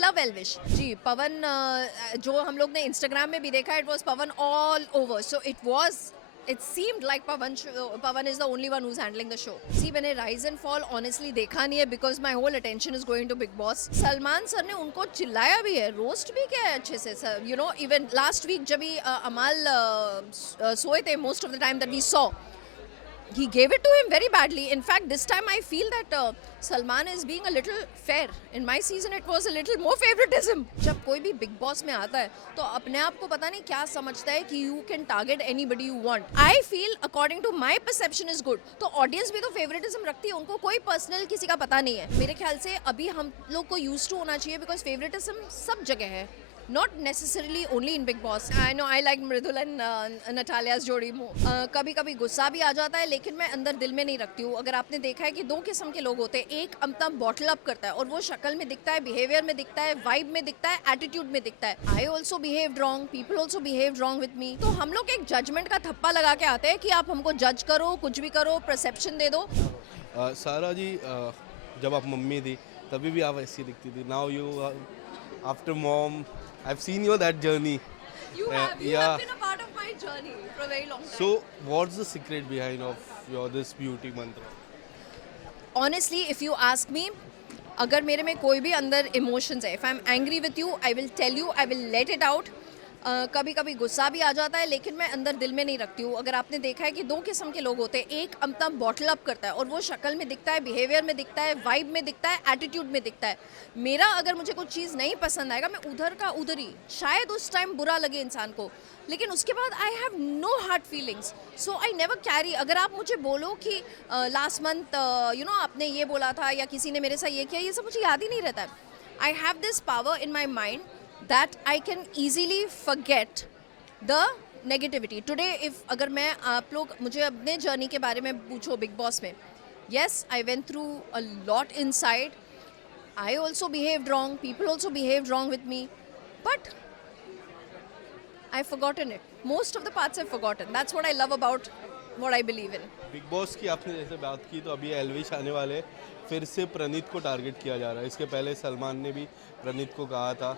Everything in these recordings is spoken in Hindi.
लव एल्विश जी। पवन जो हम लोग ने इंस्टाग्राम में भी देखा, it was Pawan all over, so it seemed like Pavan is the only one who's handling the show. See, मैंने Rise and Fall honestly देखा नहीं है because my whole attention is going to Big Boss. Salman sir ने उनको चिल्लाया भी है, रोस्ट भी किया है अच्छे से sir. You know, even last week जब भी अमाल सोए थे, most of the time that we saw, he gave it to him very badly. In fact, this time I feel that Salman is being a little fair. In my season, it was a little more favoritism. जब कोई भी बिग बॉस में आता है तो अपने आप को पता नहीं क्या समझता है कि you can target anybody you want. I feel according to my perception is good. तो ऑडियंस भी तो फेवरेटिज्म रखती है, उनको कोई पर्सनल किसी का पता नहीं है. मेरे ख्याल से अभी हम लोग को यूज टू होना चाहिए बिकॉज फेवरेटिज्म सब जगह है. Not necessarily only in Big Boss. I know I like Mridul and Natalia's जोड़ी more. कभी कभी गुस्सा भी आ जाता है लेकिन मैं अंदर दिल में नहीं रखती हूँ. अगर आपने देखा है कि दो किस्म के लोग होते हैं, एक अपना बॉटल अप करता है और वो शक्ल में दिखता है, बिहेवियर में दिखता है, वाइब में दिखता है, एटीट्यूड में दिखता है. I also behaved wrong, people also behaved wrong with me. तो हम लोग एक जजमेंट का थप्पा लगा के आते हैं कि आप हमको जज करो, कुछ भी करो, परसेप्शन दे दो. सारा जी, जब आप मम्मी थी तभी भी आप ऐसी दिखती थी. Now you after mom, I've seen your that journey. You have been a part of my journey for a very long time. So, what's the secret behind of your this beauty mantra? Honestly, if you ask me, अगर मेरे में कोई भी अंदर इमोशंस है, if I'm angry with you, I will tell you, I will let it out. कभी कभी गुस्सा भी आ जाता है लेकिन मैं अंदर दिल में नहीं रखती हूँ. अगर आपने देखा है कि दो किस्म के लोग होते हैं, एक अपना बॉटल अप करता है और वो शक्ल में दिखता है, बिहेवियर में दिखता है, वाइब में दिखता है, एटीट्यूड में दिखता है. मेरा अगर मुझे कुछ चीज़ नहीं पसंद आएगा, मैं उधर का उधर ही, शायद उस टाइम बुरा लगे इंसान को, लेकिन उसके बाद I have no hard feelings. So I never carry. अगर आप मुझे बोलो कि लास्ट मंथ आपने ये बोला था या किसी ने मेरे साथ ये किया, ये सब मुझे याद ही नहीं रहता है. I have this power in my mind that I can easily forget the negativity. Today, if अगर मैं आप लोग मुझे अपने जर्नी के बारे में पूछो बिग बॉस में, yes, I went through a lot inside. I also behaved wrong. People also behaved wrong with me. But I've forgotten it. Most of the parts I've forgotten. That's what I love about what I believe in. Big boss की आपने जैसे बात की तो अभी एल्विश आने वाले, फिर से प्रणीत को टारगेट किया जा रहा है. इसके पहले सलमान ने भी प्रणीत को कहा था.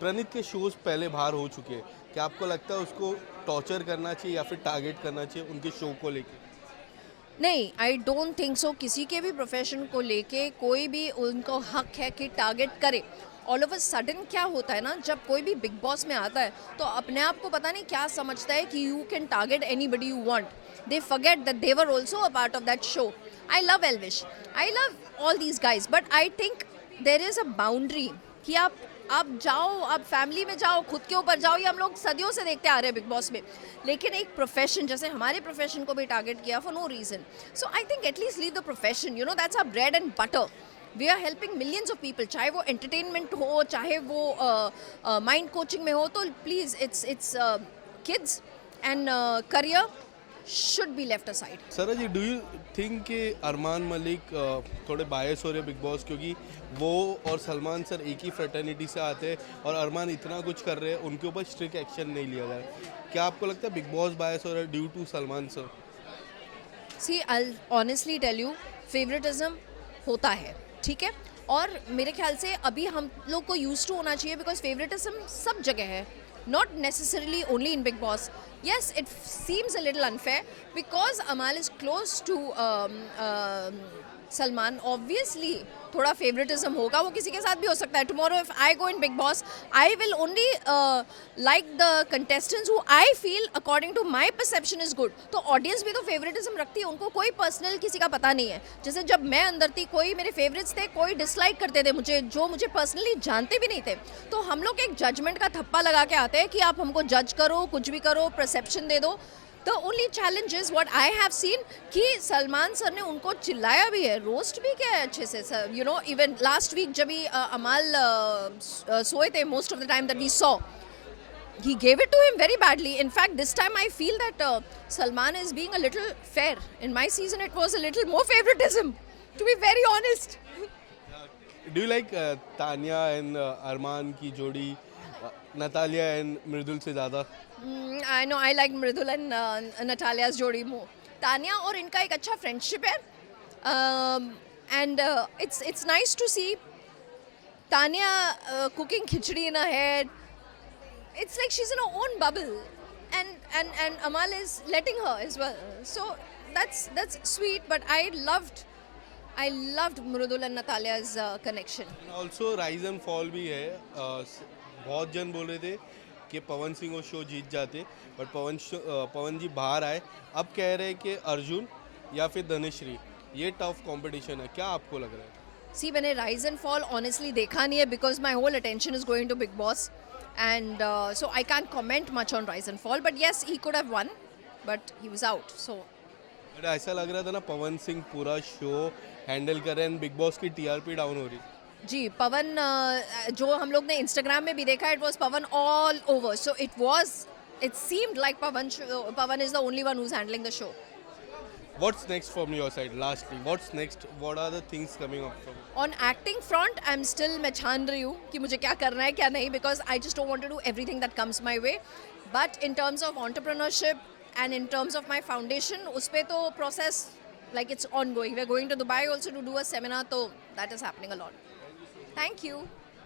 प्रणीत के शोज पहले बाहर हो चुके हैं, क्या आपको लगता है उसको टॉर्चर करना चाहिए या फिर टारगेट करना चाहिए उनके शो को लेके? नहीं, आई डोंट थिंक सो. किसी के भी प्रोफेशन को लेके कोई भी उनको हक है कि टारगेट करे. ऑल ऑफ अ सडन क्या होता है ना, जब कोई भी बिग बॉस में आता है तो अपने आप को पता नहीं क्या समझता है कि you can target anybody you want. They forget that they were also a part of that show. I love Elvish, I love all these guys, but I think there is a boundary कि आप जाओ, आप फैमिली में जाओ, खुद के ऊपर जाओ. ये हम लोग सदियों से देखते आ रहे हैं बिग बॉस में. लेकिन एक प्रोफेशन, जैसे हमारे प्रोफेशन को भी टारगेट किया for no reason. So I think at least leave the profession. You know, that's our bread and butter. We are helping millions of people, चाहे वो एंटरटेनमेंट हो, चाहे वो माइंड कोचिंग में हो. तो please, it's kids and career should be left aside. Sir ji, do you think कि अरमान मलिक थोड़े बायस हो रहे बिग बॉस, क्योंकि वो और सलमान सर एक ही फ्रेटर्निटी से आते हैं और अरमान इतना कुछ कर रहे हैं, उनके ऊपर स्ट्रिक्ट एक्शन नहीं लिया जा रहा. क्या आपको लगता है बिग बॉस बायस हो रहा है due to Salman sir? See, I'll honestly tell you, favouritism होता है, ठीक है, और मेरे ख्याल से अभी हम लोग को यूज टू होना चाहिए बिकॉज फेवरेटिज्म सब जगह है. Not necessarily only in Big Boss. Yes, it seems a little unfair because Amal is close to Salman. Obviously, थोड़ा फेवरेटिज्म होगा, वो किसी के साथ भी हो सकता है. Tomorrow if I go in Big Boss, I will only like the contestants who I feel according to my perception is good. तो ऑडियंस भी तो फेवरेटिज्म रखती है, उनको कोई पर्सनल किसी का पता नहीं है. जैसे जब मैं अंदर थी, कोई मेरे फेवरेट्स थे, कोई डिसलाइक करते थे मुझे, जो मुझे पर्सनली जानते भी नहीं थे. तो हम लोग एक जजमेंट का थप्पा लगा के आते हैं कि आप हमको जज करो, कुछ भी करो, परसेप्शन दे दो. The only challenge is what I have seen कि सलमान सर ने उनको चिल्लाया भी है, रोस्ट भी किया है अच्छे से sir. You know, even last week जब भी अमाल सोए थे, most of the time that we saw, he gave it to him very badly. In fact, this time I feel that Salman is being a little fair. In my season, it was a little more favoritism, to be very honest. Do you like Tania and Arman की जोड़ी नतालिया एंड मृदुल से ज़्यादा? I know I like Mridul and Natalia's जोड़ी more. तानिया और इनका एक अच्छा फ्रेंडशिप है, and it's nice to see Tanya cooking khichdi in her head. It's like she's in her own bubble, and Amal is letting her as well. So that's sweet. But I loved Mrudul and Natalia's connection. Also rise and fall भी है बहुत जन बोल रहे थे कि पवन सिंह वो शो जीत जाते, बट पवन जी बाहर आए. अब कह रहे हैं कि अर्जुन या फिर धनश्री, ये टफ कंपटीशन है. क्या आपको लग रहा है? See, मैंने rise and fall honestly देखा नहीं है because my whole attention is going to Big Boss, and so I can't comment much on rise and fall. But yes, he could have won, but he was out. So but ऐसा लग रहा था ना पवन सिंह पूरा शो हैंडल कर रहे हैं, बिग बॉस की टीआरपी डाउन हो रही. जी पवन जो हम लोग ने इंस्टाग्राम में भी देखा, it was Pavan all over. So it seemed like Pavan is the only one who's handling the show. What's next from your side? Lastly, what's next? What are the things coming up from? On acting front, मैं छान रही हूँ कि मुझे क्या करना है क्या नहीं, because I just don't want to do everything that comes my way. But in terms of entrepreneurship and in terms of my foundation, उस पे तो process like it's ongoing. We're going to Dubai also to do a seminar, so that is happening a lot. Thank you.